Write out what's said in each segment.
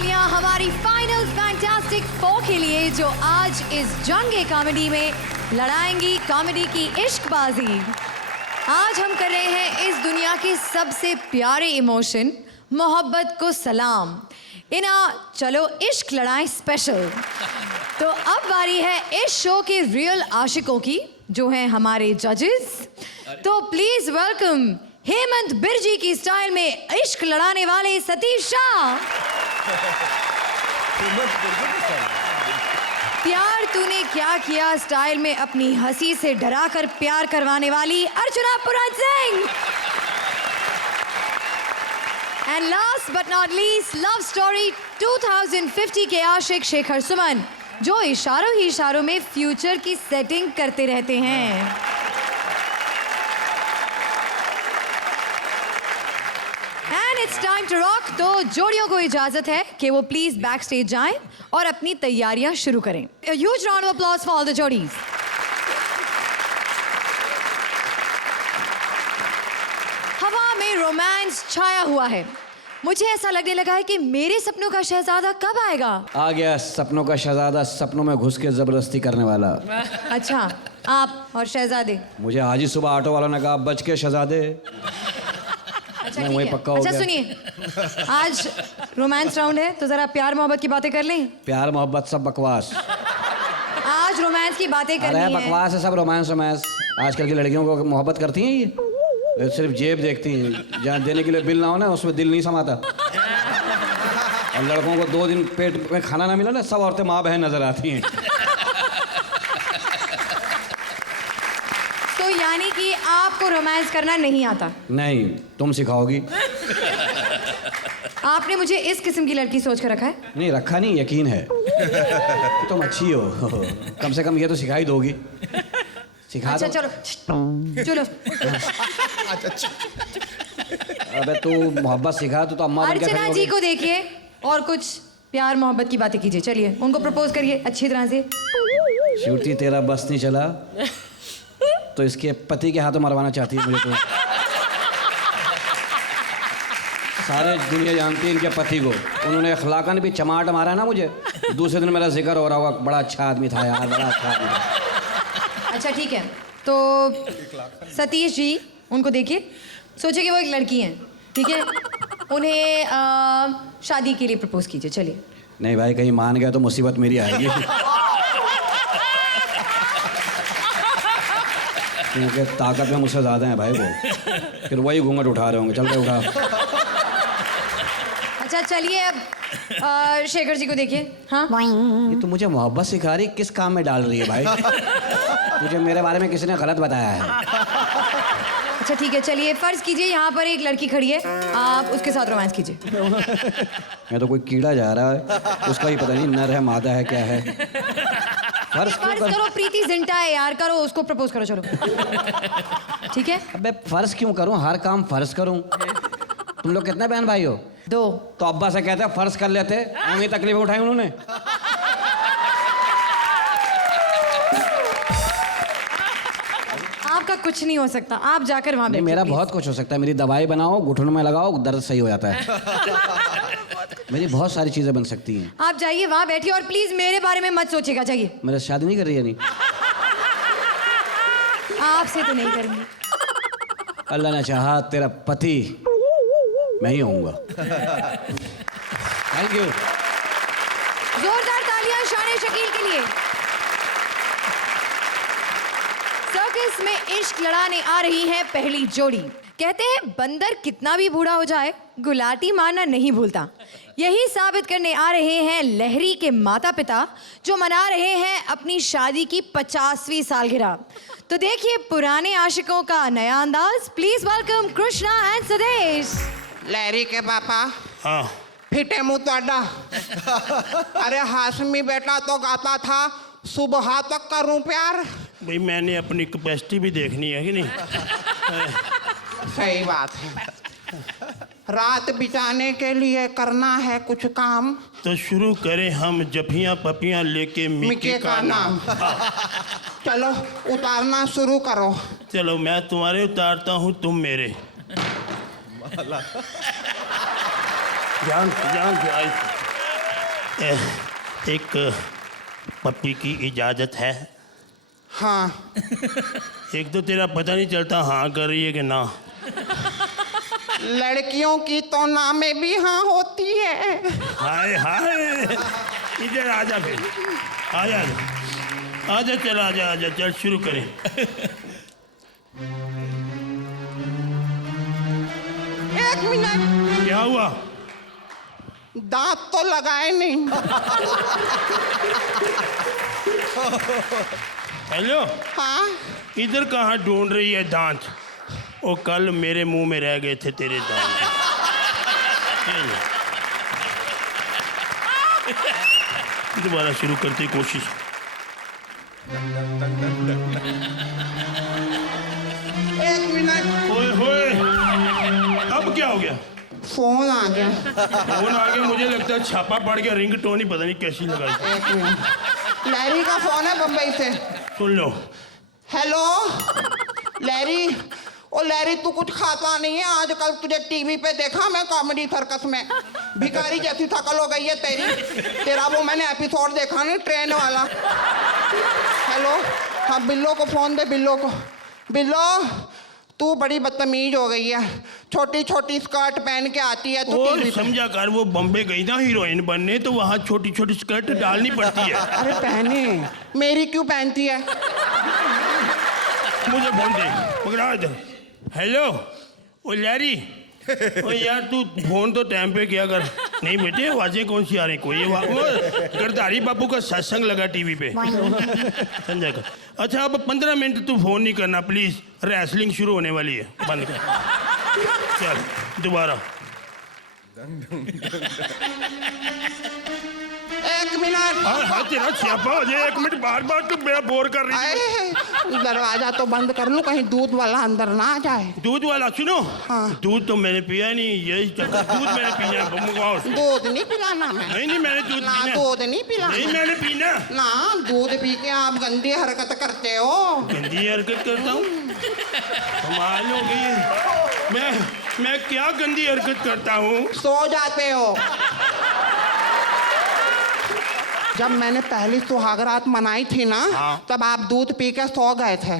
तालियां हमारी final fantastic 4 के लिए जो आज इस जंग कॉमेडी में लड़ाएंगी कॉमेडी की इश्कबाजी। आज हम कर रहे हैं इस दुनिया के सबसे प्यारे इमोशन मोहब्बत को सलाम। इना चलो इश्क लड़ाएं स्पेशल। तो अब बारी है इस शो के रियल आशिकों की जो हैं हमारे जजेस। तो प्लीज वेलकम हेमंत बिरजी की स्टाइल में इश्क लड़ाने वाले सतीश शाह। प्यार तूने क्या किया स्टाइल में अपनी हंसी से डराकर प्यार करवाने वाली Archana Puran Singh. And last but not least love story 2050 के आशिक शेखर सुमन जो इशारों ही इशारों में फ्यूचर की सेटिंग करते रहते हैं। And it's time to rock. तो जोड़ियों को इजाजत है कि वो प्लीज बैक स्टेज जाएं और अपनी तैयारियां शुरू करें। A huge round of applause for all the जोड़ीज। हवा में रोमांस छाया हुआ है। मुझे ऐसा लगने लगा है कि मेरे सपनों का शहजादा कब आएगा। आ गया सपनों का शहजादा, सपनों में घुस के जबरदस्ती करने वाला। अच्छा, आप और शहजादे। मुझे आज ही सुबह ऑटो वालों ने कहा बच के शहजादे। अच्छा, मैं ठीक वही है। पक्का हो अच्छा गया। सुनिए, आज रोमांस राउंड है तो जरा प्यार मोहब्बत की बातें कर लें। प्यार मोहब्बत सब बकवास। आज रोमांस की बातें करनी अरे है। बकवास है सब, रोमांस रोमांस। आजकल की लड़कियों को मोहब्बत करती हैं ये सिर्फ जेब देखती हैं। जहाँ देने के लिए बिल ना हो ना उसमें दिल नहीं समाता। और लड़कों को 2 दिन पेट में खाना ना मिला ना सब औरतें माँ बहन नजर आती हैं। तो यानी कि आपको रोमांस करना नहीं आता। नहीं, तुम सिखाओगी। आपने मुझे इस किस्म की लड़की सोच कर रखा है। नहीं रखा नहीं, यकीन है तुम अच्छी हो। कम से कम ये तो सिखाई दोगी। सिखा अच्छा दो। चलो चलो। अबे तू मोहब्बत सिखा तो अम्मा बन के खड़ी अर्चना होगी। जी को देखिए और कुछ प्यार मोहब्बत की बातें कीजिए। चलिए उनको प्रपोज करिए अच्छी तरह से। श्रुति तेरा बस नहीं चला तो इसके पति के हाथों मरवाना चाहती है मुझे तो। सारे दुनिया जानती है इनके पति को। उन्होंने अखलाकन भी चमाट मारा ना मुझे। दूसरे दिन मेरा जिक्र हो रहा होगा, बड़ा अच्छा आदमी था यार, बड़ा अच्छा आदमी था। अच्छा ठीक है, तो सतीश जी उनको देखिए, सोचिए कि वो एक लड़की हैं, ठीक है। उन्हें शादी के लिए प्रपोज कीजिए। चलिए। नहीं भाई, कहीं मान गया तो मुसीबत मेरी आएगी। क्योंकि ताकत में मुझसे ज़्यादा है भाई वो। फिर वही घूंघट उठा रहे होंगे। चल के उठा। अच्छा चलिए अब शेखर जी को देखिए। हाँ ये तो मुझे मोहब्बत सिखा रही, किस काम में डाल रही है भाई? मुझे मेरे बारे में किसी ने गलत बताया है। अच्छा ठीक है, चलिए फर्ज कीजिए यहाँ पर एक लड़की खड़ी है, आप उसके साथ रोमांस कीजिए। मैं तो कोई कीड़ा जा रहा है, उसका ही पता नहीं नर है मादा है क्या है। फर्ज करो प्रीति जिंटा है यार, करो उसको प्रपोज करो। चलो ठीक है। अबे फर्ज क्यों करूं, हर काम फर्ज करूं? तुम लोग कितने बहन भाई हो? 2। तो अब्बा से कहते हैं फर्ज कर लेते, हमें तकलीफ उठाई उन्होंने। आपका कुछ नहीं हो सकता, आप जाकर वहां बैठिए। मेरा please। बहुत कुछ हो सकता है। मेरी दवाई बनाओ, घुटनों में लगाओ, दर्द सही हो जाता है। मेरी बहुत सारी चीजें बन सकती हैं। आप जाइए वहां बैठिए और प्लीज मेरे बारे में मत सोचिएगा। जाइए। मेरे से शादी नहीं कर रही है? नहीं, आपसे तो नहीं करेंगे। अल्लाह ने चाहा तेरा पति मैं ही होऊंगा। Thank you. जोरदार तालियां शान शकील के लिए। सर्कस में इश्क लड़ाने आ रही है पहली जोड़ी। कहते हैं बंदर कितना भी बूढ़ा हो जाए गुलाटी मारना नहीं भूलता। यही साबित करने आ रहे हैं लहरी के माता पिता जो मना रहे हैं अपनी शादी की 50वीं सालगिरह। तो देखिए पुराने आशिकों का नया अंदाज। Please welcome Krishna and Sudesh. Lehri के पापा। हाँ। फिटे मुंह तोड़ा। अरे हाशमी बेटा तो गाता था सुबह तक करूं प्यार। भाई मैंने अपनी कैपेसिटी भी देखनी है कि नहीं? सही बात है। रात बिताने के लिए करना है कुछ काम। तो शुरू करें हम जफियां पपियां लेके मिके का नाम। चलो उतारना शुरू करो। चलो मैं तुम्हारे उतारता हूँ, तुम मेरे। जान जान से आई। एक पप्पी की इजाज़त है? हाँ। एक तो तेरा पता नहीं चलता हाँ कर रही है कि ना। लड़कियों की तो ना में भी हाँ होती है। हाय हाय, इधर आजा फिर, आजा आजा, चल आजा आजा, चल शुरू करें। एक मिनट, क्या हुआ? दांत तो लगाए नहीं। हेलो, हाँ, इधर कहाँ ढूंढ रही है दांत? वो कल मेरे मुंह में रह गए थे तेरे दांत। दोबारा शुरू करते कोशिश। एक मिनट, ओए होए, अब क्या हो गया? फोन आ गया। फोन आ गया, मुझे लगता है छापा पड़ गया, रिंग टोन ही पता नहीं कैसी लगाई। एक मिनट, लैरी का फोन है बम्बई से। सुन लो। हेलो लैरी, ओ लैरी तू कुछ खाता नहीं है आजकल, तुझे टीवी पे देखा मैं कॉमेडी सर्कस में, भिखारी जैसी शकल हो गई है तेरी। तेरा वो मैंने एपिसोड देखा नहीं, ट्रेन वाला। हेलो, हाँ बिल्लो को फोन दे, बिल्लो को। बिल्लो, तू बड़ी बदतमीज हो गई है, छोटी छोटी स्कर्ट पहन के आती है तू और टीवी पे। समझा कर, वो बम्बे गई ना हीरोइन बनने, तो वहाँ छोटी छोटी स्कर्ट डालनी पड़ती है। अरे पहने, मेरी क्यों पहनती है? मुझे फोन दे, पकड़ा इधर। हेलो, ओ लैरी, ओ यार तू फोन तो टाइम पे किया कर। नहीं बेटे, आवाजें कौन सी आ रही? कोई गिरधारी बाबू का सत्संग लगा टीवी पे, समझा कर। अच्छा अब 15 मिनट तू फोन नहीं करना प्लीज, रेसलिंग शुरू होने वाली है, बंद कर। चल दोबारा। एक मिनट, हाँ तेरा छापा हो जाए, 1 मिनट, बार बार तू मेरा बोर कर रही है। आए, दरवाजा तो बंद कर लूं, कहीं दूध वाला अंदर ना आ जाए। दूध वाला? सुनो, हाँ। दूध तो मैंने पिया नहीं, यही दूध मैंने पीना है, मंगवाओ। दूध नहीं पिलाना मैं। नहीं मैंने दूध ना पीना। दूध नहीं पिलाना। नहीं मैंने पीना। ना दूध पी के आप गंदी हरकत करते हो। गंदी हरकत करता हूँ? कमाल हो गई है। मैं क्या गंदी हरकत करता हूँ? सो जाते हो। जब मैंने पहली सुहागरात मनाई थी ना, हाँ। तब आप दूध पी के सो गए थे।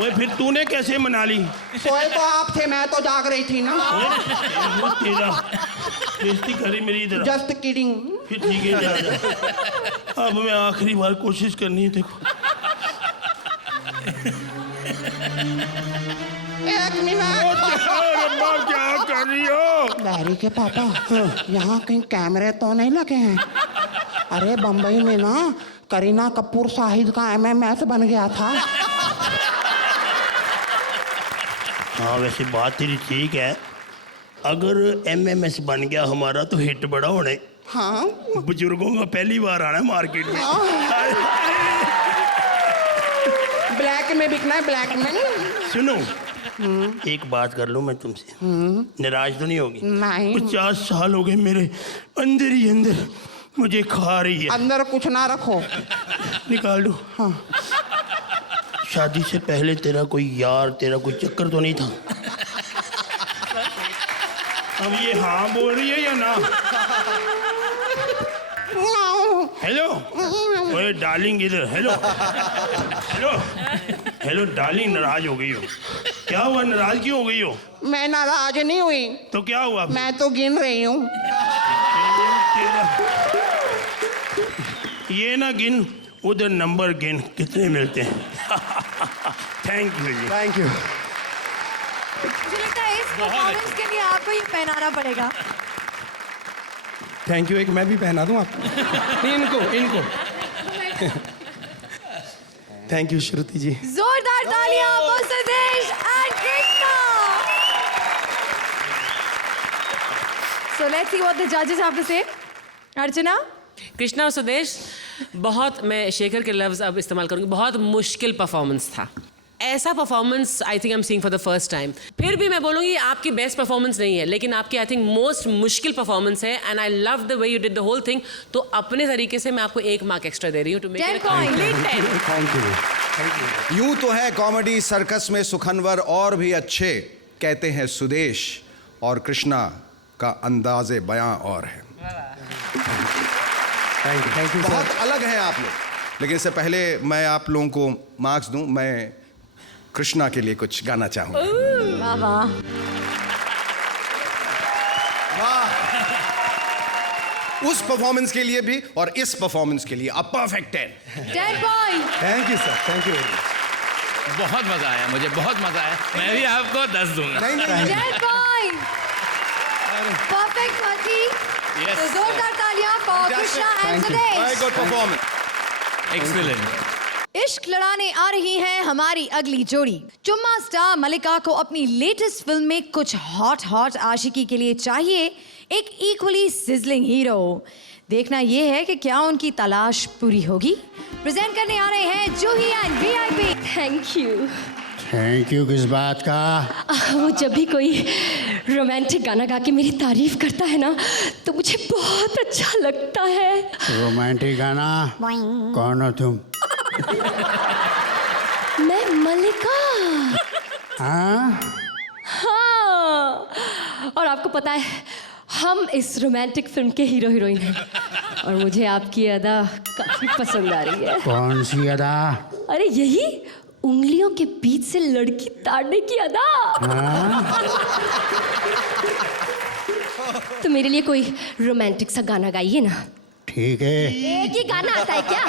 ओए फिर तूने कैसे मना ली? सोए तो आप थे, मैं तो जाग रही थी ना। ओए, तेरा बेइज्जती करी मेरी इधर। Just kidding. फिर ठीक है, जा जा। अब मैं आखिरी बार कोशिश करनी है, देखो। एक मिनट, अम्मा क्या कर रही हो? लैरी के पापा, यहाँ कहीं कैमरे तो नहीं लगे हैं? अरे बम्बई में ना करीना कपूर शाहिद का MMS बन गया था। हाँ वैसे बात तेरी ठीक है, अगर MMS बन गया हमारा तो हिट बड़ा होने। हाँ, बुजुर्गों का पहली बार आना है मार्केट में। ब्लैक में बिकना है, ब्लैक में। सुनो, एक बात कर लूं मैं तुमसे, नाराज तो नहीं होगी? नहीं। 50 साल हो गए मेरे अंदर ही अंदर मुझे खा रही है। अंदर कुछ ना रखो। निकाल दो। हाँ। शादी से पहले तेरा कोई यार, तेरा कोई चक्कर तो नहीं था? अब ये हाँ बोल रही है या ना? हेलो, ओए डार्लिंग इधर। हेलो हेलो हेलो डार्लिंग, नाराज हो गई हो? क्या हुआ, नाराज क्यों हो गई हो? मैं नाराज नहीं हुई, तो क्या हुआ फिर? मैं तो गिन रही हूँ। ये ना गिन, उधर नंबर गिन, कितने मिलते हैं। थैंक यू जी। Thank you. मुझे लगता है इस परफॉर्मेंस के लिए आपको ये पहनाना पड़ेगा। Thank you. एक मैं भी पहना दूं आपको? नहीं, इनको थैंक यू श्रुति जी। जोरदार तालियां for Sudesh and Krishna. So let's see what the judges have to say. अर्चना? कृष्णा और सुदेश, बहुत, मैं शेखर के लफ्ज़ अब इस्तेमाल करूँगी, बहुत मुश्किल परफॉर्मेंस था। ऐसा performance I think I am seeing for the first time. फिर भी मैं बोलूँगी आपकी बेस्ट परफॉर्मेंस नहीं है, लेकिन आपकी आई थिंक मोस्ट मुश्किल परफॉर्मेंस है, and I love the way you did the whole thing. तो अपने तरीके से मैं आपको 1 मार्क एक्स्ट्रा दे रही हूँ to make 10 it points. Complete 10। Thank you. यूं तो है कॉमेडी सर्कस में सुखनवर और भी अच्छे, कहते हैं सुदेश, और कृष्णा का अंदाज़े बयां और है। Thank you sir. बहुत अलग हैं आप लोग। लेकिन इससे पहले मैं आप लोगों को मार्क्स दूं, मैं कृष्णा के लिए कुछ गाना चाहूंगा। वाह वाह। उस परफॉर्मेंस के लिए भी और इस परफॉर्मेंस के लिए अ perfect 10। 10 point. Thank you sir, thank you. बहुत मजा आया, मुझे बहुत मजा आया। मैं भी आपको 10 दूंगा। 10 पॉइंट। परफेक्ट मची। Yes, तो जोरदार तालियां for Krishna and Sudesh. Good performance. Excellent. इश्क लड़ाने आ रही है हमारी अगली जोड़ी। चुम्मा स्टार मलिका को अपनी लेटेस्ट फिल्म में कुछ हॉट आशिकी के लिए चाहिए एक इक्वली सिजलिंग हीरो। देखना यह है कि क्या उनकी तलाश पूरी होगी। प्रेजेंट करने आ रहे हैं Juhi and VIP. Thank you. Thank you किस बात का? वो जब भी कोई रोमांटिक गाना गा के मेरी तारीफ करता है ना तो मुझे बहुत अच्छा लगता है। रोमांटिक गाना? कौन हो तुम? मैं मलिका। हाँ? हाँ, और आपको पता है हम इस रोमांटिक फिल्म के हीरो हीरोइन हैं और मुझे आपकी अदा काफी पसंद आ रही है। कौन सी अदा? अरे यही उंगलियों के बीच से लड़की ताड़ने की अदा। हाँ? तो मेरे लिए कोई रोमांटिक सा गाना गाइए ना। ठीक है। एक ही गाना आता है क्या?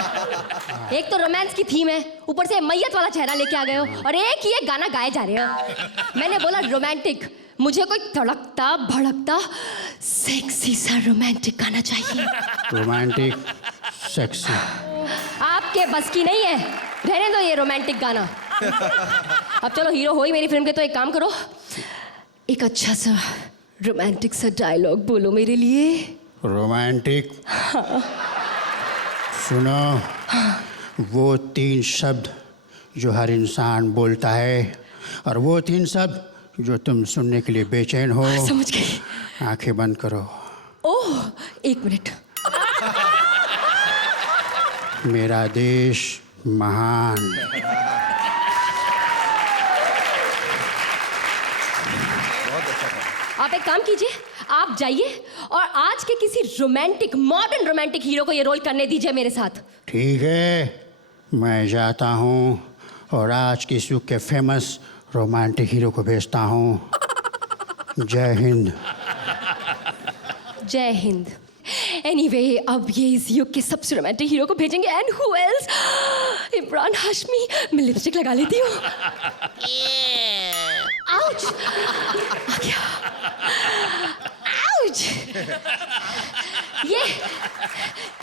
एक तो रोमांस की थीम है, ऊपर से मैयत वाला चेहरा लेके आ गए हो और एक ही एक गाना गाए जा रहे हो। मैंने बोला रोमांटिक, मुझे कोई तड़कता भड़कता सेक्सी सा रोमांटिक गाना चाहिए। Romantic sexy? आपके बस की नहीं है, रहने दो ये रोमांटिक गाना। अब चलो हीरो हो ही मेरी फिल्म के, तो एक काम करो, एक अच्छा सा रोमांटिक सा डायलॉग बोलो मेरे लिए। रोमांटिक? सुनो, वो 3 शब्द जो हर इंसान बोलता है और वो 3 शब्द जो तुम सुनने के लिए बेचैन हो। समझ गई। आंखें बंद करो। ओह, 1 मिनट। मेरा देश महान। आप एक काम कीजिए, आप जाइए और आज के किसी रोमांटिक मॉडर्न रोमांटिक हीरो को ये रोल करने दीजिए मेरे साथ। ठीक है, मैं जाता हूँ और आज के युग के फेमस रोमांटिक हीरो को भेजता हूँ। जय हिंद। जय हिंद। एनीवे, अब ये इस युग के सबसे रोमांटिक हीरो को भेजेंगे। And who else? Imran Hashmi. मैं लिपस्टिक लगा लेती हूँ। आउच! आ गया। आउच! ये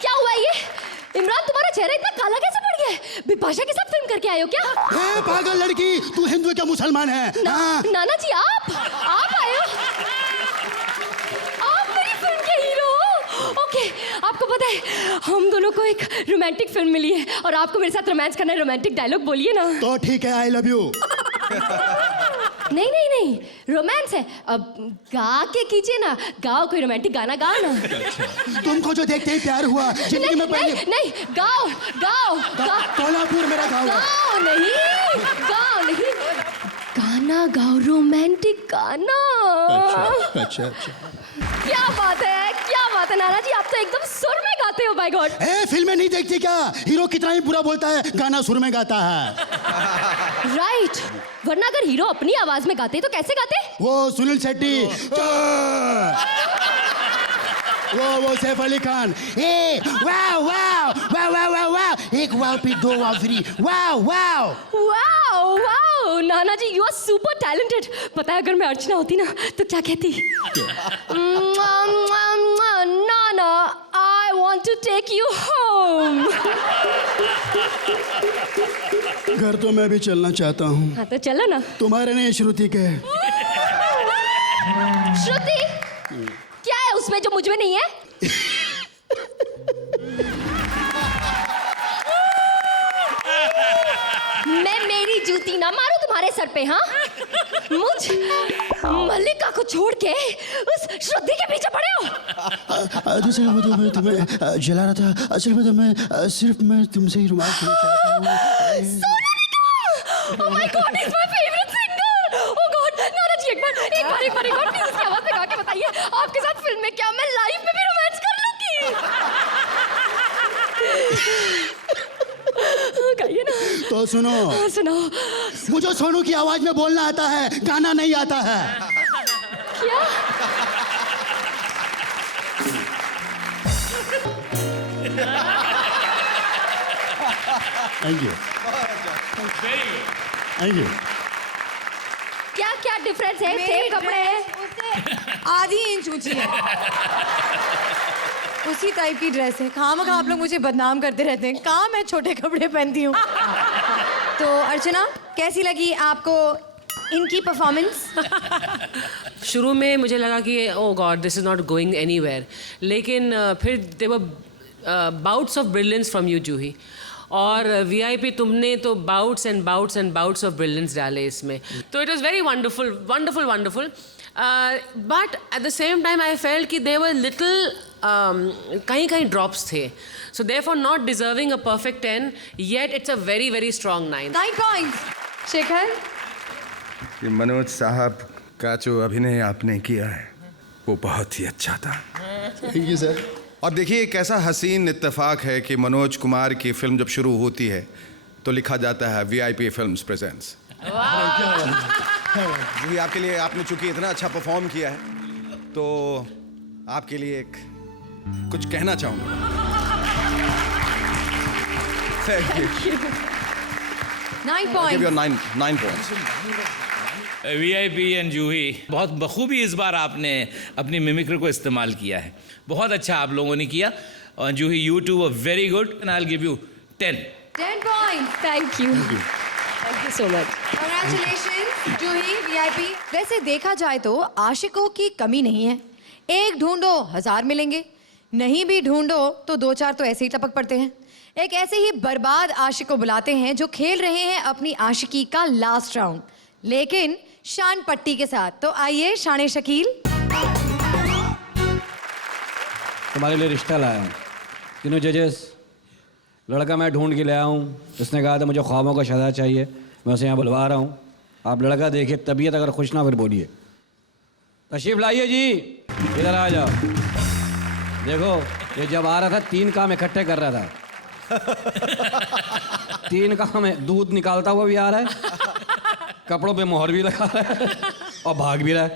क्या हुआ? ये इमरान, तुम्हारा चेहरा इतना काला कैसे पड़ गया है? बिपाशा के साथ फिल्म करके आए हो क्या? ए, पागल लड़की, तू हिंदू क्या मुसलमान है? हाँ? नाना जी, आप आए हो? आप मेरी फिल्म के हीरो हो? ओके, आपको पता है हम दोनों को एक रोमांटिक फिल्म मिली है और आपको मेरे साथ रोमांस करना है। रोमांटिक डायलॉग बोलिए ना। तो ठीक है, आई लव यू। नहीं नहीं नहीं, रोमांस है। अब गा के कीजिए ना, गाओ, कोई रोमांटिक गाना गाओ ना। तुमको जो देखते ही प्यार हुआ, जिंदगी में पहले। नहीं नहीं, गाओ गाओ गाओ। कोल्हापुर मेरा गाँव है। गाओ नहीं, गाओ नहीं, गाना गाओ, रोमांटिक गाना। अच्छा। क्या बात है, क्या बात है नाना जी, आप तो एकदम सुर में गाते हो। Bye God. ए, फिल्में नहीं देखती क्या? हीरो कितना ही बुरा बोलता है, गाना सुर में गाता है। राइट, वरना अगर हीरो अपनी आवाज में गाते तो कैसे गाते? वो सुनील शेट्टी, वो सैफ अली खान। ए, वाव वाव वाव वाव वाव वाव, एक वाव पे 2 वाव free. Wow wow wow wow, Nana ji you are super talented. पता है अगर मैं अर्चना होती ना तो क्या कहती? नाना, I want to take you home. घर तो मैं भी चलना चाहता हूँ। हाँ तो चलो ना। तुम्हारे नहीं, श्रुति के। श्रुति क्या है उसमें जो मुझ में नहीं है? मैं मेरी जूती ना मारूं तुम्हारे सर पे। हाँ, मुझ मल्लिका को छोड़ के उस श्रुति के पीछे पड़े हो। दूसरे वो तो मैं तुम्हें जला रहा था। असल में तो मैं तुमसे ही रोमांस करना चाहता हूँ। Sonu Nigam, oh my god, is my favourite singer. Oh god, Nana ji एक बार प्लीज उसकी आवाज में गा के बताइए, आपके साथ फिल्म में क्या मैं लाइव में भी रोमांस कर लूंगी? गाइए ना। तो सुनो, हाँ, सुनाओ। मुझे सोनू की आवाज में बोलना आता है, गाना नहीं आता है। क्या? Thank you, thank you. क्या क्या डिफरेंस है? सेम कपड़े हैं। उससे आधी इंच ऊंची है, उसी टाइप की ड्रेस है। खामखा आप लोग मुझे बदनाम करते रहते हैं, कहाँ मैं छोटे कपड़े पहनती हूँ। तो अर्चना, कैसी लगी आपको इनकी परफॉर्मेंस? शुरू में मुझे लगा कि oh god this is not going anywhere, लेकिन फिर there were bouts of brilliance from you Juhi, और वीआईपी तुमने तो bouts and bouts and bouts of brilliance डाले इसमें, तो it was very wonderful wonderful wonderful. But at the same time I felt कि there were little कहीं कहीं ड्रॉप्स थे, so therefore not deserving a perfect 10, yet it's a very very strong 9. 9 points. Shekhar, ये मनोज साहब का जो अभिनय आपने किया है वो बहुत ही अच्छा था। Thank you sir. और देखिए एक ऐसा हसीन इत्तेफाक है कि मनोज कुमार की फिल्म जब शुरू होती है तो लिखा जाता है वीआईपी फिल्म्स प्रेजेंट्स। जी आपके लिए, आपने चूंकि इतना अच्छा परफॉर्म किया है तो आपके लिए एक कुछ कहना चाहूँगा। Thank you. 9 give your points. 9 points. VIP and Juhi, बहुत बखूबी इस बार आपने अपनी मिमिक्री को इस्तेमाल किया है, बहुत अच्छा आप लोगों ने किया। और Juhi, you too were very good and I will give you 10. 10 points. Thank you, thank you so much. Congratulations Juhi, VIP. वैसे देखा जाए तो आशिकों की कमी नहीं है, एक ढूंढो 1000 मिलेंगे, नहीं भी ढूंढो तो 2-4 तो ऐसे ही टपक पड़ते हैं। एक ऐसे ही बर्बाद आशिक को बुलाते हैं जो खेल रहे हैं अपनी आशिकी का लास्ट राउंड, लेकिन शान पट्टी के साथ। तो आइए शाने शकील, तुम्हारे लिए रिश्ता लाया हूँ। तीनों जजेस, लड़का मैं ढूंढ के लाया हूँ, उसने कहा था मुझे ख्वाबों का शहज़ादा चाहिए, मैं उसे यहाँ बुलवा रहा हूँ। आप लड़का देखिए, तबीयत अगर खुश ना फिर बोलिए। तशरीफ लाइए जी, इधर आ जाओ। देखो ये जब आ रहा था 3 काम इकट्ठे कर रहा था। 3 काम है, दूध निकालता हुआ भी आ रहा है, कपड़ों पे मोहर भी लगा रहा है और भाग भी रहा है।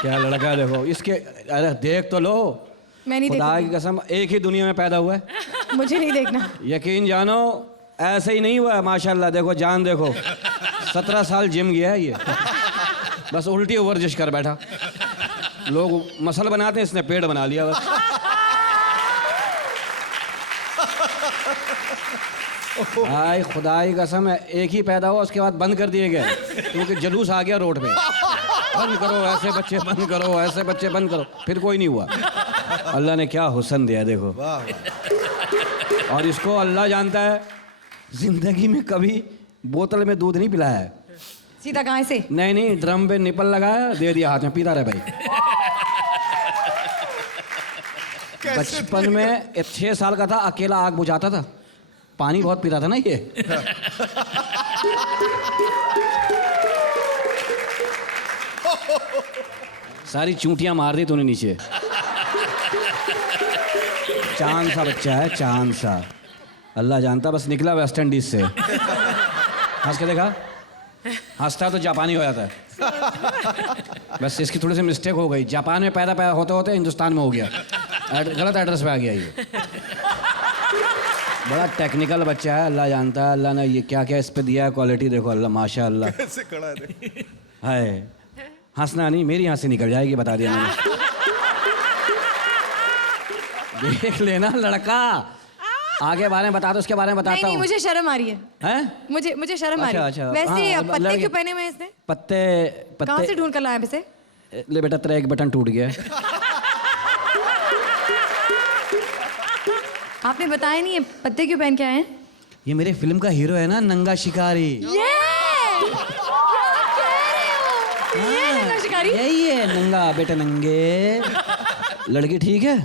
क्या लड़का है देखो इसके, अरे देख तो लो, मैं नहीं खुदा की देखूंगी, कसम एक ही दुनिया में पैदा हुआ है। मुझे नहीं देखना। यकीन जानो ऐसे ही नहीं हुआ है, माशाल्लाह। देखो जान देखो, 17 साल जिम गया है ये, बस उल्टी वर्जिश कर बैठा। लोग मसल बनाते हैं, इसने पेट बना लिया बस। हाय खुदा की कसम है, एक ही पैदा हुआ, उसके बाद बंद कर दिए गए क्योंकि जुलूस आ गया रोड पे। बंद करो ऐसे बच्चे, बंद करो ऐसे बच्चे, बंद करो, फिर कोई नहीं हुआ। अल्लाह ने क्या हुस्न दिया देखो। और इसको अल्लाह जानता है, जिंदगी में कभी बोतल में दूध नहीं पिलाया है। सीधा गाय से? नहीं नहीं, ड्रम पे निपल लगाया, दे दिया हाथ में, पीता रहे भाई। बचपन में 6 साल का था, अकेला आग बुझाता था, पानी बहुत पीता था ना ये। सारी चूंटियां मार दी तूने नीचे। चांद सा बच्चा है, चांद सा। अल्लाह जानता, बस निकला वेस्ट इंडीज से। हंस के देखा, हंसता तो जापानी हो जाता है। बस इसकी थोड़ी सी मिस्टेक हो गई, जापान में पैदा होते होते हिंदुस्तान में हो गया, गलत एड्रेस पे आ गया ये। बड़ा टेक्निकल बच्चा है, अल्लाह जानता है। अल्लाह ने ये क्या क्या इस पे दिया है, क्वालिटी देखो अल्लाह, माशाअल्लाह। कैसे खड़ा है हाय, हंसना नहीं, मेरी हंसी निकल जाएगी, बता दिया मैंने। देख लेना लड़का, आगे बारे में बता दो, उसके बारे में बताता नहीं, हूँ। मुझे शर्म आ रही है। हैं? मुझे शर्म आ रही है। अच्छा, वैसे हाँ, पत्ते लड़के- क्यों पहने हुए हैं इसने? पत्ते कहाँ से ढूंढ कर लाया इसे? ले बेटा, तेरा एक बटन टूट गया है। आपने बताया नहीं, ये पत्ते क्यों पहन के आए हैं? ये मेरे फिल्म का हीरो है ना, नंगा शिकारी। ये नंगा शिकारी? यही है नंगा, बेटे नंगे। लड़की ठीक है?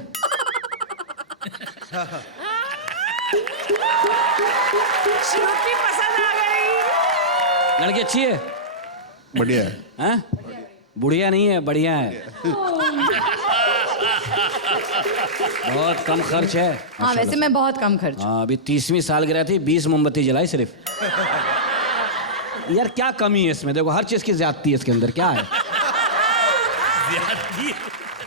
श्रुति पसंद आ गई। लड़की अच्छी है? बढ़िया है। हैं? बुढ़िया नहीं है, बढ़िया है। बहुत कम खर्च है। हाँ वैसे मैं बहुत कम खर्च। हाँ अभी 30वीं सालगिरह थी, 20 मोमबत्ती जलाई सिर्फ। यार क्या कमी है इसमें? देखो हर चीज की ज्यादती है इसके अंदर, क्या है?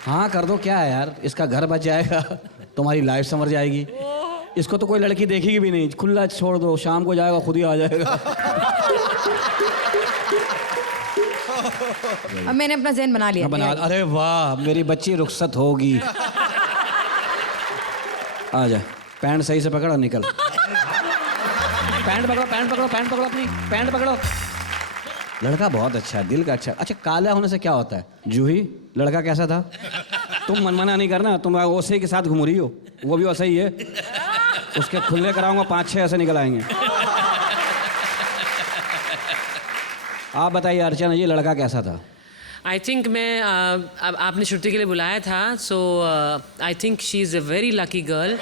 हाँ कर दो, क्या है यार? इसका घर बच जाएगा, तुम्हारी लाइफ संवर जाएगी। इसको तो कोई लड़की देखेगी भी नहीं, खुला छोड़ दो, शाम को जाएगा खुद ही आ जाएगा। अब मैंने अपना ज़हन बना लिया। बना, अरे वाह मेरी बच्ची रुखसत होगी। आ जा, पैंट सही से पकड़ो, निकल। पैंट पकड़ो, पैंट पकड़ो, पैंट पकड़ो, अपनी पैंट पकड़ो। लड़का बहुत अच्छा है, दिल का अच्छा। अच्छा काला होने से क्या होता है? जूही लड़का कैसा था? तुम मनमाना नहीं करना, तुम ओसे के साथ घूम रही हो, वो भी वैसा ही है। उसके खुले कराऊंगा, 5-6 ऐसे निकल आएंगे। आप बताइए अर्चना, ये लड़का कैसा था? आई थिंक मैं अब आपने श्रुति के लिए बुलाया था, so I think she is a very lucky girl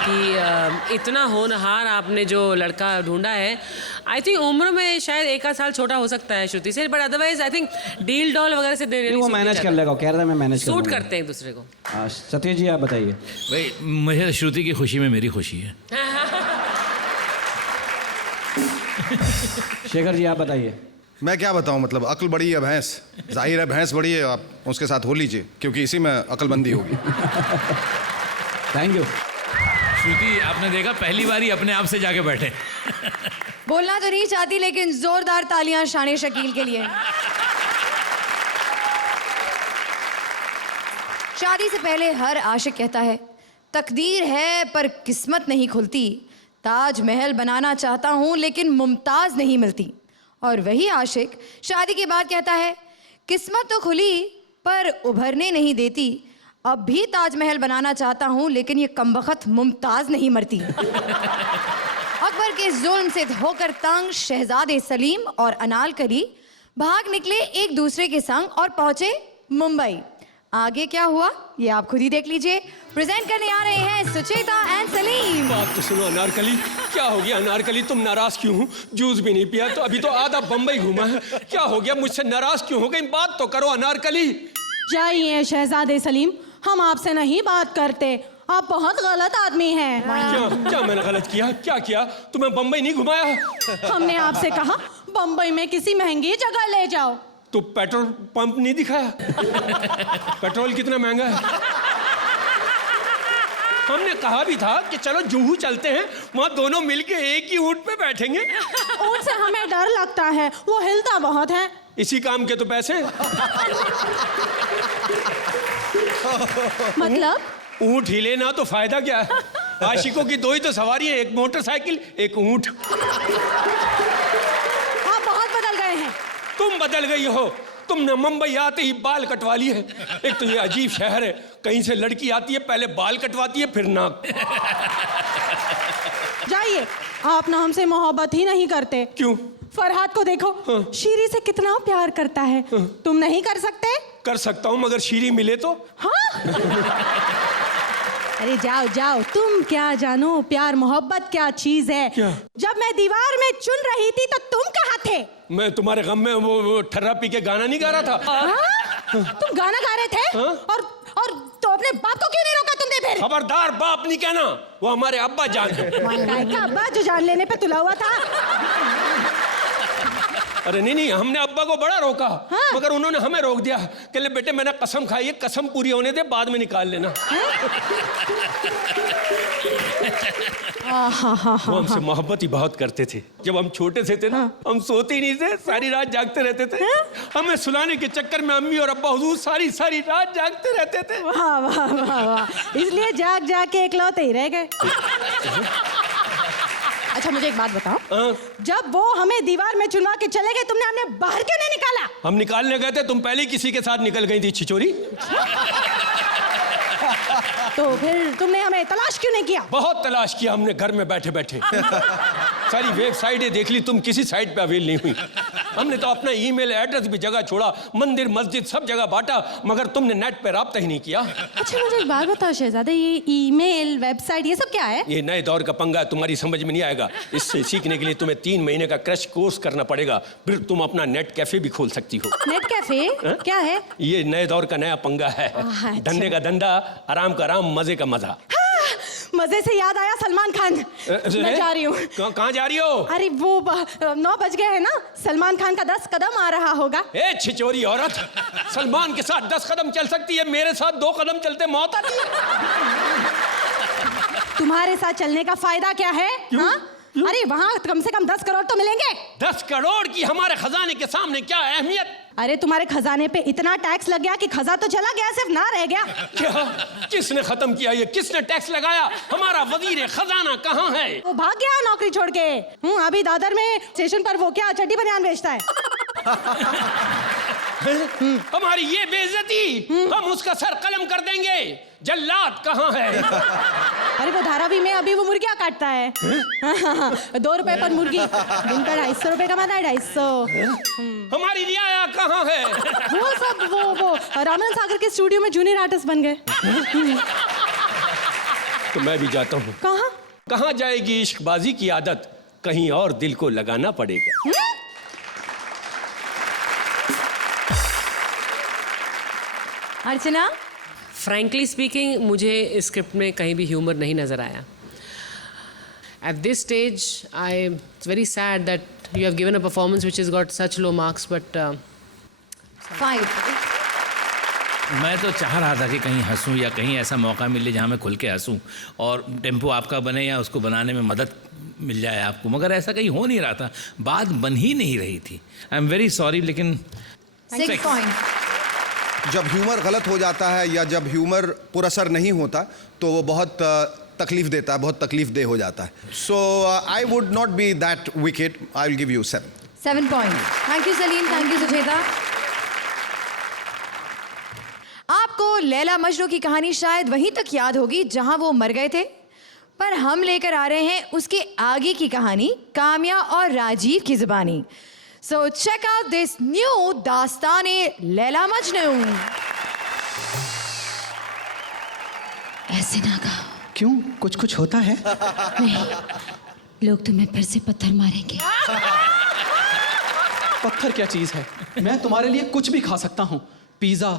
कि इतना होनहार आपने जो लड़का ढूंढा है। आई थिंक उम्र में शायद 1 साल छोटा हो सकता है श्रुति से, but otherwise I think deal doll वगैरह से दे वो मैनेज कर लेगा, कह रहा है मैं मैनेज कर लूँगा। सूट करते हैं एक दूसरे को। सतीश जी आप बताइए। भाई मुझे श्रुति की खुशी में मेरी खुशी है। शेखर जी आप बताइए। मैं क्या बताऊं, मतलब अक्ल बड़ी है भैंस, जाहिर है भैंस बड़ी है, आप उसके साथ हो लीजिए क्योंकि इसी में अक्लबंदी होगी। Thank you. श्रुति आपने देखा पहली बार ही अपने आप से जाके बैठे। बोलना तो नहीं चाहती लेकिन जोरदार तालियां शान शकील के लिए। शादी से पहले हर आशिक कहता है तकदीर है पर किस्मत नहीं खुलती, ताजमहल बनाना चाहता हूं लेकिन मुमताज नहीं मिलती। और वही आशिक शादी के बाद कहता है किस्मत तो खुली पर उभरने नहीं देती, अब भी ताजमहल बनाना चाहता हूं लेकिन ये कमबख्त मुमताज नहीं मरती। अकबर के जुल्म से होकर तंग शहजादे सलीम और अनारकली भाग निकले एक दूसरे के संग और पहुंचे मुंबई। आगे क्या हुआ ये आप खुद ही देख लीजिए। प्रेजेंट करने आ रहे हैं सुचेता एंड सलीम। बात तो सुनो अनारकली, क्या हो गया अनारकली? तुम नाराज क्यों हो? जूस भी नहीं पिया तो अभी तो आधा बम्बई घूमा है, क्या हो गया? मुझसे नाराज क्यों हो गई? बात तो करो अनारकली। जाइए शहजादे सलीम, हम आपसे नहीं बात करते, आप बहुत गलत आदमी हैं। क्या मैंने गलत किया? क्या किया? तुम्हें बम्बई नहीं घुमाया? हमने आपसे कहा बम्बई में किसी महंगी जगह ले जाओ, तो पेट्रोल पंप नहीं दिखाया? पेट्रोल कितना महंगा है? हमने कहा भी था कि चलो जुहू चलते हैं, वहाँ दोनों मिलके एक ही ऊंट पे बैठेंगे। ऊंट से हमें डर लगता है, वो हिलता बहुत है। इसी काम के तो पैसे। मतलब ऊंट हिले ना तो फायदा क्या है? आशिकों की 2 ही तो सवारी है, एक मोटरसाइकिल एक ऊंट। आप बहुत बदल गए हैं। तुम बदल गई हो, तुमने मुंबई आते ही बाल कटवा लिए हैं। एक तो ये अजीब शहर है, कहीं से लड़की आती है पहले बाल कटवाती है फिर नाक। जाइए, आप ना हमसे मोहब्बत ही नहीं करते। क्यों? फरहाद को देखो, शीरी से कितना प्यार करता है, तुम नहीं कर सकते? कर सकता हूँ मगर शीरी मिले तो। हाँ? अरे जाओ जाओ, तुम क्या जानो प्यार मोहब्बत क्या चीज है। क्या? जब मैं दीवार में चुन रही थी तो तुम कहाँ थे? मैं तुम्हारे गम में वो ठर्रा पी के गाना नहीं गा रहा था। हाँ? तुम गाना गा रहे थे? हाँ? और तो अपने बाप को क्यों नहीं रोका तुमने फिर? खबरदार बाप नहीं कहना, वो हमारे अब्बा जान है। का अब्बा जो जान लेने पे तुला हुआ था। अरे नहीं, हमने अब्बा को बड़ा रोका। हाँ? मगर उन्होंने हमें रोक दिया, कहले बेटे मैंने कसम खाई है, कसम पूरी होने दे, बाद में निकाल लेना। वो हमसे मोहब्बत ही बहुत करते थे। जब हम छोटे से थे ना, हम सोते ही नहीं थे, सारी रात जागते रहते थे। हमें सुलाने के चक्कर में अम्मी और अब्बा हुजूर सारी रात जागते रहते थे। वाह वाह वाह वाह, इसलिए जाग जाग के इकलौते ही रह गए। अच्छा मुझे एक बात बताओ, जब वो हमें दीवार में चुनवा के चले गए, तुमने हमें बाहर क्यों नहीं निकाला? हम निकालने गए थे, तुम पहले ही किसी के साथ निकल गई थी छिचोरी। तो फिर तुमने हमें तलाश क्यों नहीं किया? बहुत तलाश किया हमने घर में बैठे बैठे। सारी वेबसाइटें देख ली, तुम किसी साइट पे अवेल नहीं हुई। हमने तो अपना ईमेल एड्रेस भी जगह छोड़ा, मंदिर मस्जिद सब जगह बांटा, मगर तुमने नेट पे राब्ता ही नहीं किया। अच्छा मुझे एक बात बताओ शहजादे, ये ईमेल वेबसाइट ये सब क्या है? ये नए दौर का पंगा है, तुम्हारी समझ में नहीं आएगा। इससे सीखने के लिए तुम्हें 3 महीने का क्रैश कोर्स करना पड़ेगा, फिर तुम अपना नेट कैफे भी खोल सकती हो। नेट कैफे क्या है? ये नए दौर का नया पंगा है। अच्छा। धंधे का धंधा, आराम का आराम, मजे का मजा। मजे से याद आया, सलमान खान मैं जा रही हूँ। कहाँ जा रही हो? अरे वो 9 बज गए हैं ना, सलमान खान का 10 कदम आ रहा होगा। ए छिचोरी औरत, सलमान के साथ 10 कदम चल सकती है, मेरे साथ 2 कदम चलते मौत आती है। तुम्हारे साथ चलने का फायदा क्या है? हाँ? अरे वहाँ कम से कम 10 करोड़ तो मिलेंगे। 10 करोड़ की हमारे खजाने के सामने क्या अहमियत? अरे तुम्हारे खजाने पे इतना टैक्स लग गया कि खजा तो चला गया, सिर्फ ना रह गया। क्या? किसने खत्म किया ये? किसने टैक्स लगाया? हमारा वजीर खजाना कहाँ है? वो भाग गया नौकरी छोड़ के। अभी दादर में स्टेशन पर वो क्या चड्डी बनियान बेचता है। हमारी ये बेइज्जती, हम उसका सर कलम कर देंगे। जल्लाद कहाँ है? अरे वो धारावी में अभी वो मुर्गियाँ काटता है। 2 रुपए पर मुर्गी, दिन का 250 रुपए कमाता है। 250। हमारी रियाया कहाँ है? वो सब वो रामन सागर के स्टूडियो में जूनियर आर्टिस्ट बन गए। तो मैं भी जाता हूँ। कहाँ? कहाँ जाएगी इश्कबाजी की आदत, कहीं और दिल को लगाना पड़ेगा। अर्चना, फ्रैंकली स्पीकिंग मुझे स्क्रिप्ट में कहीं भी ह्यूमर नहीं नज़र आया। At this stage I it's very sad that you have given a performance which has got such low marks, but 5। मैं तो चाह रहा था कि कहीं हंसूं या कहीं ऐसा मौका मिले जहां मैं खुल के हंसूं और टेम्पो आपका बने या उसको बनाने में मदद मिल जाए आपको, मगर ऐसा कहीं हो नहीं रहा था, बात बन ही नहीं रही थी। आई एम वेरी सॉरी, लेकिन 6 पॉइंट। जब ह्यूमर गलत हो जाता है या जब ह्यूमर पुरअसर नहीं होता तो वो बहुत तकलीफ देता है, बहुत तकलीफ दे हो जाता है। So I would not be that wicked, I will give you 7 point. Thank you Salim, thank you Sucheta. आपको लैला मजनू की कहानी शायद वहीं तक याद होगी जहां वो मर गए थे, पर हम लेकर आ रहे हैं उसके आगे की कहानी, काम्या और राजीव की जुबानी। So check out this new Dastane Laila Majnu. ऐसे ना कहो। क्यों, कुछ कुछ होता है? नहीं, लोग तुम्हें फिर से पत्थर मारेंगे। पत्थर क्या चीज है? मैं तुम्हारे लिए कुछ भी खा सकता हूँ, पिज्जा,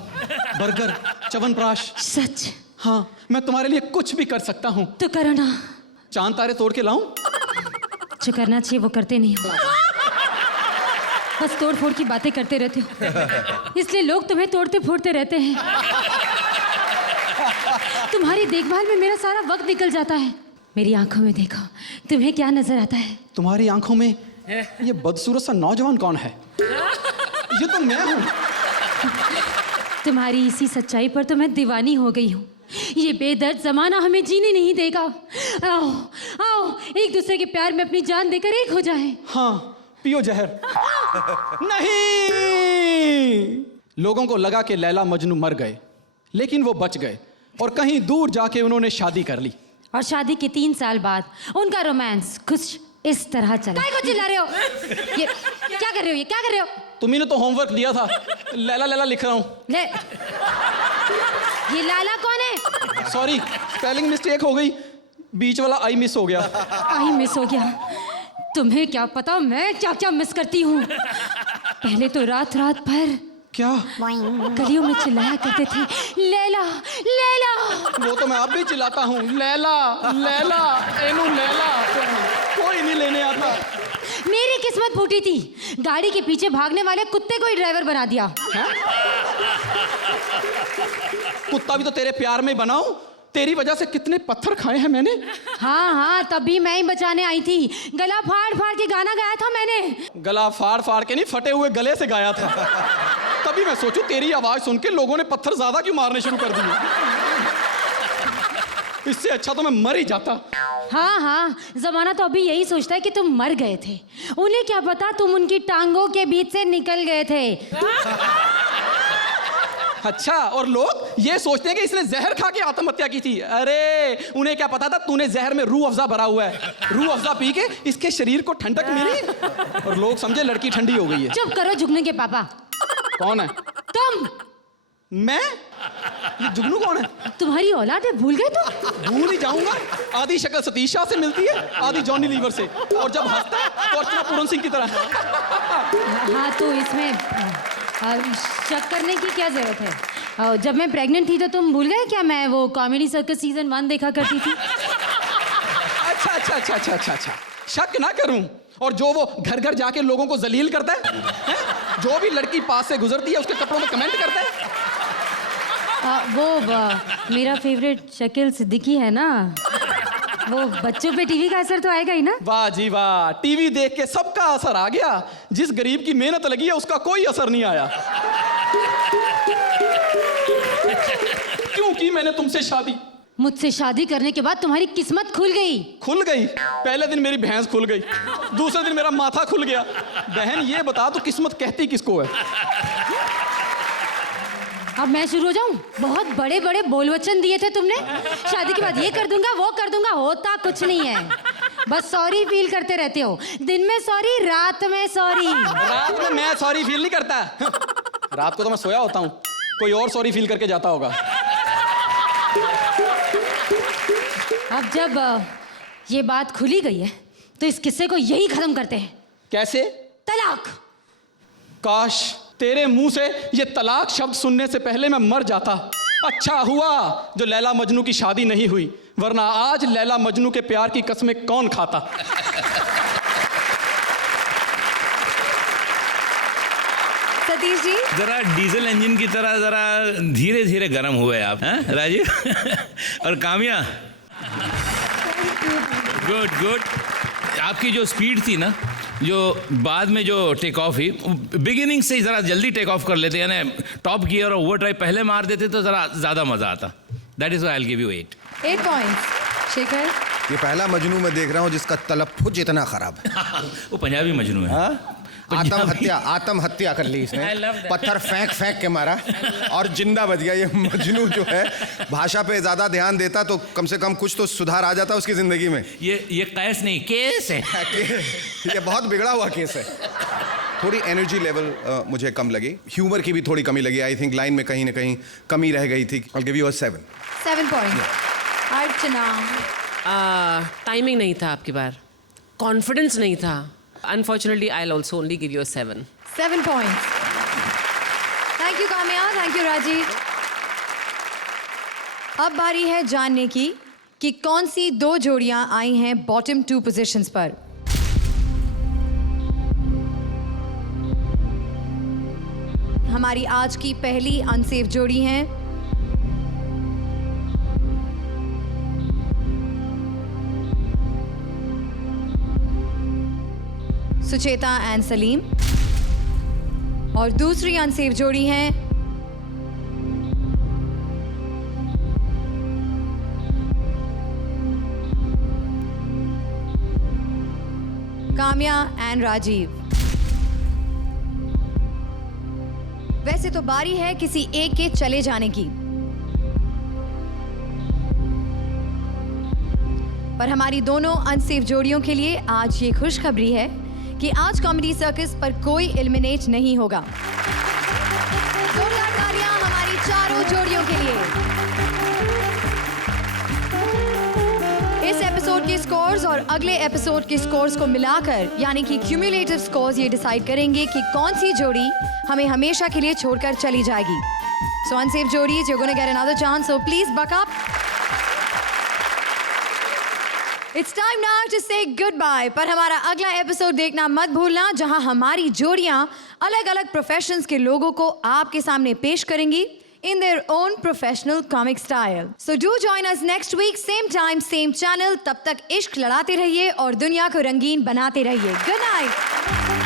बर्गर, च्यवनप्राश। सच? हाँ, मैं तुम्हारे लिए कुछ भी कर सकता हूँ। तो करो ना। चांद तारे तोड़ के लाऊं? जो करना चाहिए वो करते नहीं हो, बस तोड़ फोड़ की बातें करते रहते हो, इसलिए लोग तुम्हें तोड़ते फोड़ते रहते हैं। तुम्हारी देखभाल में मेरा सारा वक्त निकल जाता है। मेरी आंखों में देखो, तुम्हें क्या नजर आता है? तुम्हारी आंखों में ये बदसूरत सा नौजवान कौन है? ये तो मैं हूँ। तुम्हारी इसी सच्चाई पर तो मैं दीवानी हो गई हूँ। ये बेदर्द जमाना हमें जीने नहीं देगा। आओ आओ, एक दूसरे के प्यार में अपनी जान देकर एक हो जाए। हाँ, पियो जहर। नहीं, लोगों को लगा कि लैला मजनू मर गए, लेकिन वो बच गए और कहीं दूर जाके उन्होंने शादी कर ली। और शादी के 3 साल बाद उनका रोमांस कुछ इस तरह चला। काय को चिल्ला रहे हो? ये क्या कर रहे हो? ये क्या कर रहे हो? तुम्ही ने तो होमवर्क दिया था, लैला लैला लिख रहा हूँ। ले, ये लाला कौन है? सॉरी, स्पेलिंग मिस्टेक हो गई, बीच वाला आई मिस हो गया। आई मिस हो गया? तुम्हें क्या पता मैं क्या क्या मिस करती हूँ। पहले तो रात रात भर क्या गलियों में चिल्लाया करते थे, लैला लैला। वो तो मैं अब भी चिल्लाता हूँ, लैला लैला, एनू लैला, कोई नहीं लेने आता। मेरी किस्मत फूटी थी, गाड़ी के पीछे भागने वाले कुत्ते को ही ड्राइवर बना दिया। है? कुत्ता भी तो तेरे प्यार में बनाऊं? तेरी वजह से कितने पत्थर खाए हैं मैंने। हाँ हाँ, तभी मैं ही बचाने आई थी। गला फाड़ फाड़ के गाना गाया था मैंने। गला फाड़ फाड़ के नहीं, फटे हुए गले से गाया था। तभी मैं सोचूं तेरी आवाज सुन के लोगों ने पत्थर ज्यादा क्यों मारने शुरू कर दिए। इससे अच्छा तो मैं मर ही जाता। हाँ हाँ, जमाना तो अभी यही सोचता है कि तुम मर गए थे। उन्हें क्या पता तुम उनकी टांगों के बीच से निकल गए थे। अच्छा, और लोग ये सोचते हैं कि इसने जहर खा के आत्महत्या की थी। अरे उन्हें क्या पता था तूने जहर में रूह अफ़ज़ा भरा हुआ है। रूह अफ़ज़ा पी के इसके शरीर को ठंडक मिली और लोग समझे लड़की ठंडी हो गई है। चुप करो जुगनू के पापा। कौन है? तुम। मैं? ये जुगनू कौन है? तुम्हारी औलाद है, भूल गए तुम? भूल ही जाऊंगा। आधी शक्ल सतीश शाह से मिलती है, आधी जॉनी लीवर से, और जब हंसता है तो अर्चना पूरन सिंह की तरह। हाँ तो इसमें शक करने की क्या जरूरत है? जब मैं प्रेग्नेंट थी तो तुम भूल गए क्या मैं वो कॉमेडी सर्कस सीजन 1 देखा करती थी? अच्छा अच्छा अच्छा अच्छा अच्छा अच्छा, शक ना करूं। और जो वो घर घर जाके लोगों को जलील करता है? जो भी लड़की पास से गुजरती है उसके कपड़ों में कमेंट करता है। मेरा फेवरेट शकील सिद्दीकी है ना, वो बच्चों पे टीवी का असर तो आएगा ही ना। वाह जी वाह, टीवी देख के सबका असर आ गया। जिस गरीब की मेहनत लगी है उसका कोई असर नहीं आया। क्यों की मैंने तुमसे शादी? मुझसे शादी करने के बाद तुम्हारी किस्मत खुल गई। खुल गई? पहले दिन मेरी भैंस खुल गई, दूसरे दिन मेरा माथा खुल गया। बहन ये बता तो किस्मत कहती किसको है? अब मैं शुरू हो जाऊं? बहुत बड़े बड़े बोल वचन दिए थे तुमने, शादी के बाद ये कर दूंगा वो कर दूंगा, होता कुछ नहीं है। बस सॉरी फील करते रहते हो, दिन में सॉरी, रात में सॉरी। रात में मैं सॉरी फील नहीं करता। रात को तो मैं सोया होता हूँ, कोई और सॉरी फील करके जाता होगा। अब जब ये बात खुली गई है तो इस किस्से को यही खत्म करते हैं। कैसे? तलाक। काश तेरे मुंह से ये तलाक शब्द सुनने से पहले मैं मर जाता। अच्छा हुआ जो लैला मजनू की शादी नहीं हुई, वरना आज लैला मजनू के प्यार की कसमें कौन खाता। सतीश जी, जरा डीजल इंजन की तरह जरा धीरे धीरे गर्म हुए आप, हैं राजीव? और काम्या, गुड गुड। आपकी जो स्पीड थी ना, जो बाद में जो टेक ऑफ हुई, बिगिनिंग से ही ज़रा जल्दी टेक ऑफ कर लेते, यानी टॉप गियर और ओवर ड्राइव पहले मार देते तो ज़रा ज़्यादा मज़ा आता। That is why I will give you 8 points. Shekhar, ये पहला मजनू मैं देख रहा हूँ जिसका तलफ्फुज इतना खराब है। वो पंजाबी मजनू है। हाँ? आत्महत्या कर ली इसने, पत्थर फेंक फेंक के मारा और जिंदा बच गया। ये मजनू जो है भाषा पे ज्यादा ध्यान देता तो कम से कम कुछ तो सुधार आ जाता उसकी जिंदगी में। ये कैस नहीं, केस है। ये बहुत बिगड़ा हुआ केस है। थोड़ी एनर्जी लेवल मुझे कम लगी, ह्यूमर की भी थोड़ी कमी लगी। आई थिंक लाइन में कहीं ना कहीं कमी रह गई थी। I'll give you a 7 points. Archana, timing नहीं था आपकी बार, कॉन्फिडेंस नहीं था। Unfortunately, I'll also only give you a 7. 7 points. Thank you Kamya, thank you Rajiv. अब बारी है जानने की कि कौन सी 2 जोड़ियां आई हैं बॉटम 2 पोजीशंस पर। हमारी आज की पहली अनसेफ जोड़ी है सुचेता एंड सलीम, और दूसरी अनसेफ जोड़ी है काम्या एंड राजीव। वैसे तो बारी है किसी एक के चले जाने की, पर हमारी दोनों अनसेफ जोड़ियों के लिए आज ये खुशखबरी है कि आज कॉमेडी सर्कस पर कोई एलिमिनेट नहीं होगा। जोरदार तालियां हमारी चारों जोड़ियों के लिए। इस एपिसोड के स्कोर्स और अगले एपिसोड के स्कोर्स को मिलाकर, यानी कि क्यूमुलेटिव स्कोर्स, ये डिसाइड करेंगे कि कौन सी जोड़ी हमें हमेशा के लिए छोड़कर चली जाएगी। सो अनसेफ जोड़ीज, you're gonna get another chance, so please buck up. It's time now to say goodbye, पर हमारा अगला एपिसोड देखना मत भूलना, जहां हमारी जोड़ियां अलग अलग प्रोफेशंस के लोगों को आपके सामने पेश करेंगी in their own professional comic style. So do join us next week, same time, same channel. तब तक इश्क लड़ाते रहिए और दुनिया को रंगीन बनाते रहिए। Good night.